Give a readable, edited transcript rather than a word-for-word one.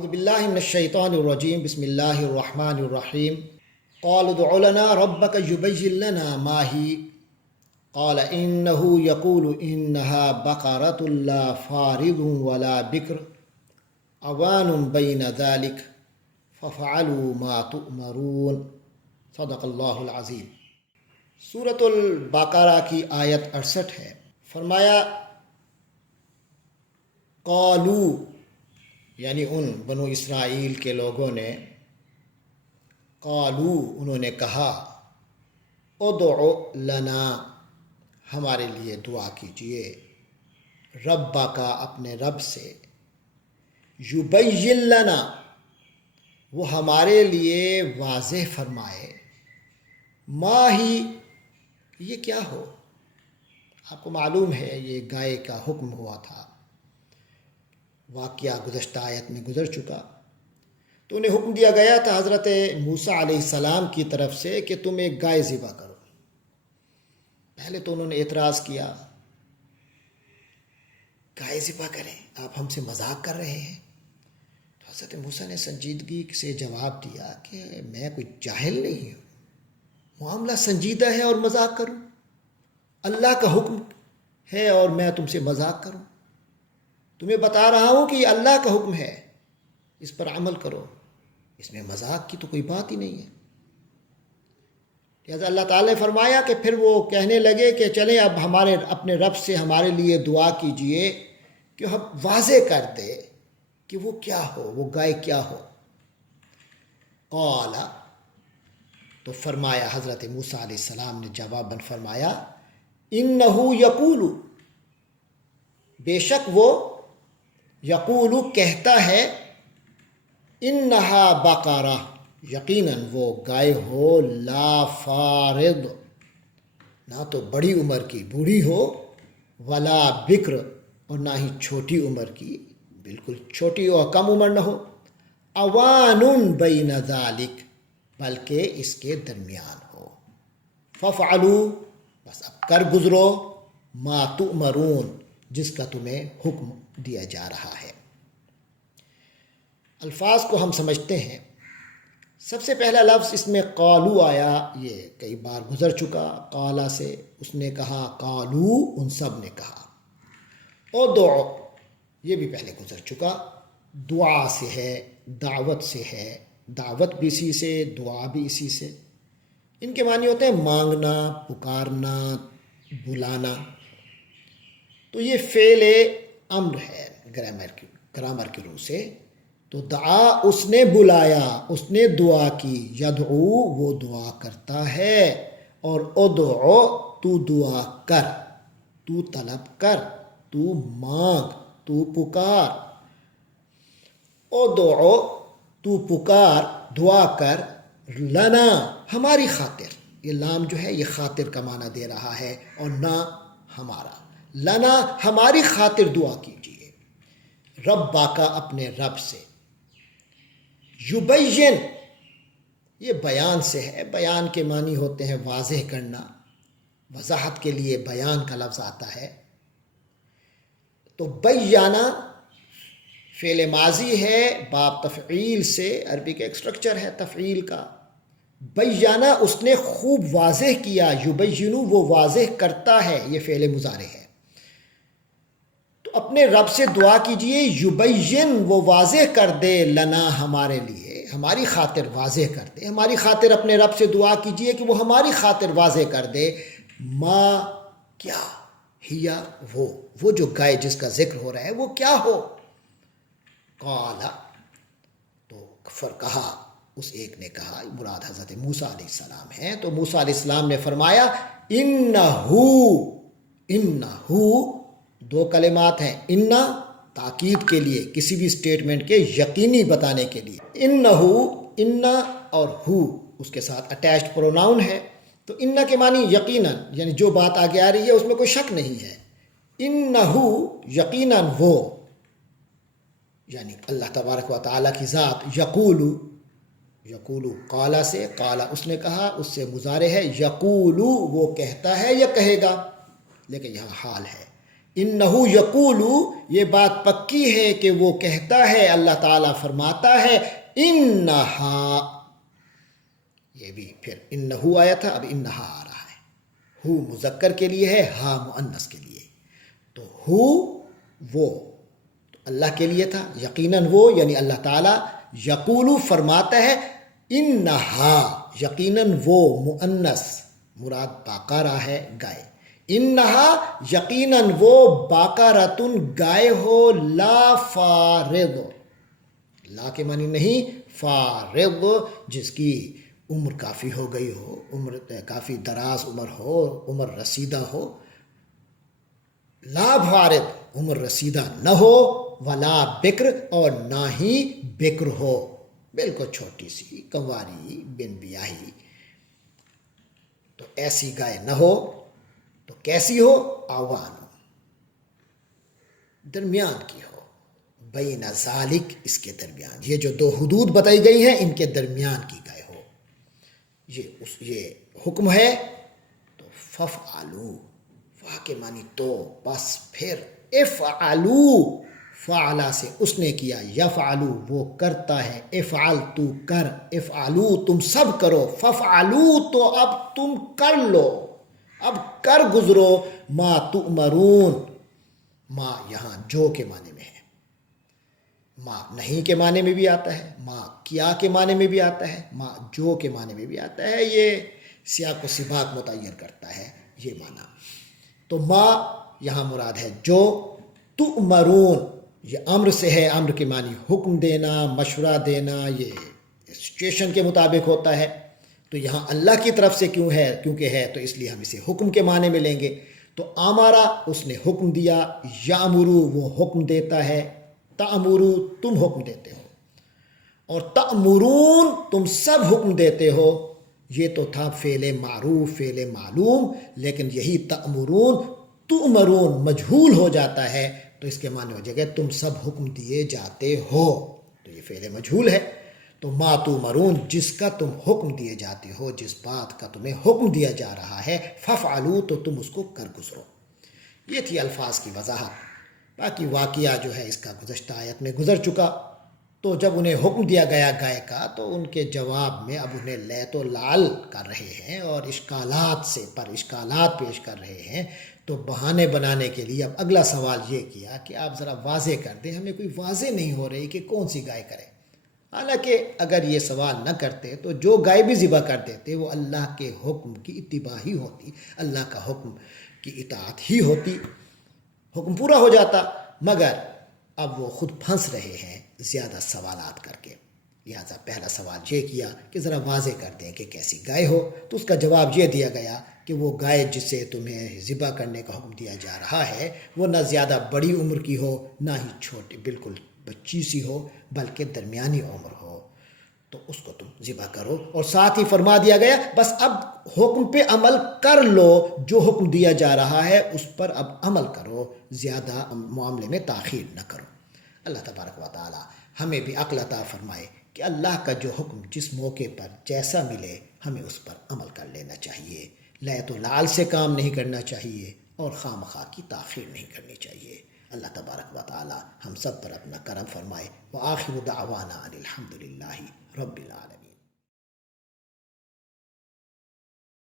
اعوذ باللہ من الشیطان الرجیم بسم اللہ الرحمن الرحیم قالوا ادع لنا ربك يبين لنا ما هي قال انه يقول انها بقرة لا فارض ولا بكر عوان بين ذلك ففعلوا ما تؤمرون صدق اللہ العظیم۔ سورۃ البقرہ کی آیت 68 ہے۔ فرمایا قالو یعنی ان بنو اسرائیل کے لوگوں نے، قالو انہوں نے کہا، ادعو لنا ہمارے لیے دعا کیجئے، ربا کا اپنے رب سے، یبین لنا وہ ہمارے لیے واضح فرمائے، ما ہی یہ کیا ہو۔ آپ کو معلوم ہے یہ گائے کا حکم ہوا تھا، واقعہ گزشتہ آیت میں گزر چکا۔ تو انہیں حکم دیا گیا تھا حضرت موسیٰ علیہ السلام کی طرف سے کہ تم ایک گائے ذبح کرو۔ پہلے تو انہوں نے اعتراض کیا، گائے ذبح کریں، آپ ہم سے مذاق کر رہے ہیں۔ تو حضرت موسیٰ نے سنجیدگی سے جواب دیا کہ میں کوئی جاہل نہیں ہوں، معاملہ سنجیدہ ہے اور مذاق کروں؟ اللہ کا حکم ہے اور میں تم سے مذاق کروں؟ تمہیں بتا رہا ہوں کہ یہ اللہ کا حکم ہے، اس پر عمل کرو، اس میں مذاق کی تو کوئی بات ہی نہیں ہے۔ لہٰذا اللہ تعالیٰ نے فرمایا کہ پھر وہ کہنے لگے کہ چلیں اب ہمارے اپنے رب سے ہمارے لیے دعا کیجئے کہ ہم واضح کر دے کہ وہ کیا ہو، وہ گائے کیا ہو۔ قال تو فرمایا حضرت موسیٰ علیہ السلام نے جواباً فرمایا، انہو یقول بے شک وہ، یقول کہتا ہے، انہا بقرہ یقیناً وہ گائے ہو، لا فارض نہ تو بڑی عمر کی بوڑھی ہو، ولا بکر اور نہ ہی چھوٹی عمر کی بالکل چھوٹی اور کم عمر نہ ہو، عوان بین ذالک بلکہ اس کے درمیان ہو۔ ففعلوا بس اب کر گزرو، ما تؤمرون جس کا تمہیں حکم دیا جا رہا ہے۔ الفاظ کو ہم سمجھتے ہیں۔ سب سے پہلا لفظ اس میں قالو آیا، یہ کئی بار گزر چکا۔ قالا سے اس نے کہا، قالو ان سب نے کہا۔ ادعو یہ بھی پہلے گزر چکا، دعا سے ہے، دعوت سے ہے، دعوت بھی اسی سے، دعا بھی اسی سے۔ ان کے معنی ہوتے ہیں مانگنا، پکارنا، بلانا۔ تو یہ فعل امر ہے گرامر کی روح سے۔ تو دعا اس نے بلایا، اس نے دعا کی، یدعو وہ دعا کرتا ہے، اور ادعو تو دعا کر، تو طلب کر، تو مانگ، تو پکار۔ ادعو تو پکار، دعا کر، لنا ہماری خاطر۔ یہ لام جو ہے یہ خاطر کا معنی دے رہا ہے، اور نہ ہمارا، لنا ہماری خاطر دعا کیجیے، ربا کا اپنے رب سے۔ یبین یہ بیان سے ہے، بیان کے معنی ہوتے ہیں واضح کرنا، وضاحت کے لیے بیان کا لفظ آتا ہے۔ تو بیانہ فعل ماضی ہے، باب تفعیل سے، عربی کا ایک سٹرکچر ہے تفعیل کا۔ بیانہ اس نے خوب واضح کیا، یبینو وہ واضح کرتا ہے، یہ فعل مضارع ہے۔ تو اپنے رب سے دعا کیجئے، یبین وہ واضح کر دے، لنا ہمارے لیے، ہماری خاطر واضح کر دے، ہماری خاطر اپنے رب سے دعا کیجئے کہ وہ ہماری خاطر واضح کر دے، ما کیا، ہیا وہ جو گائے جس کا ذکر ہو رہا ہے وہ کیا ہو۔ قال تو کہا، اس ایک نے کہا، مراد حضرت موسیٰ علیہ السلام ہیں۔ تو موسیٰ علیہ السلام نے فرمایا، انہو دو کلمات ہیں، انا تاکید کے لیے، کسی بھی اسٹیٹمنٹ کے یقینی بتانے کے لیے، انہو انا اور ہو اس کے ساتھ اٹیچڈ پروناؤن ہے۔ تو انا کے معنی یقیناً، یعنی جو بات آگے آ رہی ہے اس میں کوئی شک نہیں ہے۔ انہو یقیناً وہ، یعنی اللہ تبارک و تعالیٰ کی ذات، یقولو قالا سے، قالا اس نے کہا، اس سے مضارع ہے، یقولو وہ کہتا ہے یا کہے گا، لیکن یہاں حال ہے، انہو یقولو، یہ بات پکی ہے کہ وہ کہتا ہے، اللہ تعالیٰ فرماتا ہے، انہا، یہ بھی پھر انہو آیا تھا، اب انہا آ رہا ہے، ہو مذکر کے لیے ہے، ہا مؤنث کے لیے، تو ہو وہ تو اللہ کے لیے تھا، یقیناً وہ یعنی اللہ تعالیٰ، یقولو فرماتا ہے، انہا یقیناً وہ، مؤنث مراد باقارہ ہے، گائے، انہا یقیناً وہ، باقارتن گائے ہو، لا فارغ، لا کے معنی نہیں، فارغ جس کی عمر کافی ہو گئی ہو، عمر کافی دراز عمر ہو، عمر رسیدہ ہو، لا فارغ عمر رسیدہ نہ ہو، ولا بکر اور نہ ہی بکر ہو، بالکل چھوٹی سی کنواری بن بیاہی، تو ایسی گائے نہ ہو، تو کیسی ہو؟ آوان، درمیان کی ہو، بین ذالک، اس کے درمیان، یہ جو دو حدود بتائی گئی ہیں ان کے درمیان کی گائے ہو، یہ حکم ہے، تو ففعلوا، فا کے معنی تو، بس پھر، افعلو، فعلا سے اس نے کیا، یفعلو وہ کرتا ہے، افعل تو کر، افعلو تم سب کرو، ففعلو تو اب تم کر لو، اب کر گزرو، ما تؤمرون، ما یہاں جو کے معنی میں ہے، ما نہیں کے معنی میں بھی آتا ہے، ما کیا کے معنی میں بھی آتا ہے، ما جو کے معنی میں بھی آتا ہے، یہ سیاق و سباق متعین کرتا ہے یہ معنی، تو ما یہاں مراد ہے جو، تؤمرون یہ امر سے ہے، امر کے معنی حکم دینا، مشورہ دینا، یہ سچویشن کے مطابق ہوتا ہے، تو یہاں اللہ کی طرف سے کیوں ہے؟ کیونکہ ہے تو اس لیے ہم اسے حکم کے معنی میں لیں گے، تو آمارا اس نے حکم دیا، یامرو وہ حکم دیتا ہے، تأمرو تم حکم دیتے ہو، اور تأمرون تم سب حکم دیتے ہو، یہ تو تھا فعل معروف، فعل معلوم، لیکن یہی تأمرون، تؤمرون مجہول ہو جاتا ہے، تو اس کے معنی ہو جائے گا تم سب حکم دیے جاتے ہو، تو یہ فعل مجہول ہے، تو ما تؤمرون جس کا تم حکم دیے جاتے ہو، جس بات کا تمہیں حکم دیا جا رہا ہے، ففعلوا تو تم اس کو کر گزرو، یہ تھی الفاظ کی وضاحت، باقی واقعہ جو ہے اس کا گزشتہ آیت میں گزر چکا، تو جب انہیں حکم دیا گیا گائے کا، تو ان کے جواب میں اب انہیں لیت و لال کر رہے ہیں اور اشکالات پیش کر رہے ہیں، تو بہانے بنانے کے لیے اب اگلا سوال یہ کیا کہ آپ ذرا واضح کر دیں، ہمیں کوئی واضح نہیں ہو رہی کہ کون سی گائے کرے، حالانکہ اگر یہ سوال نہ کرتے تو جو گائے بھی ذبح کر دیتے وہ اللہ کے حکم کی اتباع ہی ہوتی، اللہ کا حکم کی اطاعت ہی ہوتی، حکم پورا ہو جاتا، مگر اب وہ خود پھنس رہے ہیں زیادہ سوالات کر کے، لہٰذا پہلا سوال یہ کیا کہ ذرا واضح کر دیں کہ کیسی گائے ہو، تو اس کا جواب یہ دیا گیا کہ وہ گائے جسے تمہیں ذبح کرنے کا حکم دیا جا رہا ہے وہ نہ زیادہ بڑی عمر کی ہو، نہ ہی چھوٹی بالکل بچی سی ہو، بلکہ درمیانی عمر ہو، تو اس کو تم ذبح کرو، اور ساتھ ہی فرما دیا گیا بس اب حکم پہ عمل کر لو، جو حکم دیا جا رہا ہے اس پر اب عمل کرو، زیادہ معاملے میں تاخیر نہ کرو۔ اللہ تبارک و تعالی ہمیں بھی عقل عطا فرمائے کہ اللہ کا جو حکم جس موقع پر جیسا ملے ہمیں اس پر عمل کر لینا چاہیے، لیت و لال سے کام نہیں کرنا چاہیے، اور خواہ مخواہ کی تاخیر نہیں کرنی چاہیے۔ اللہ تبارک و تعالی ہم سب پر اپنا کرم فرمائے، وآخر دعوانا ان الحمد للہ رب العالمین۔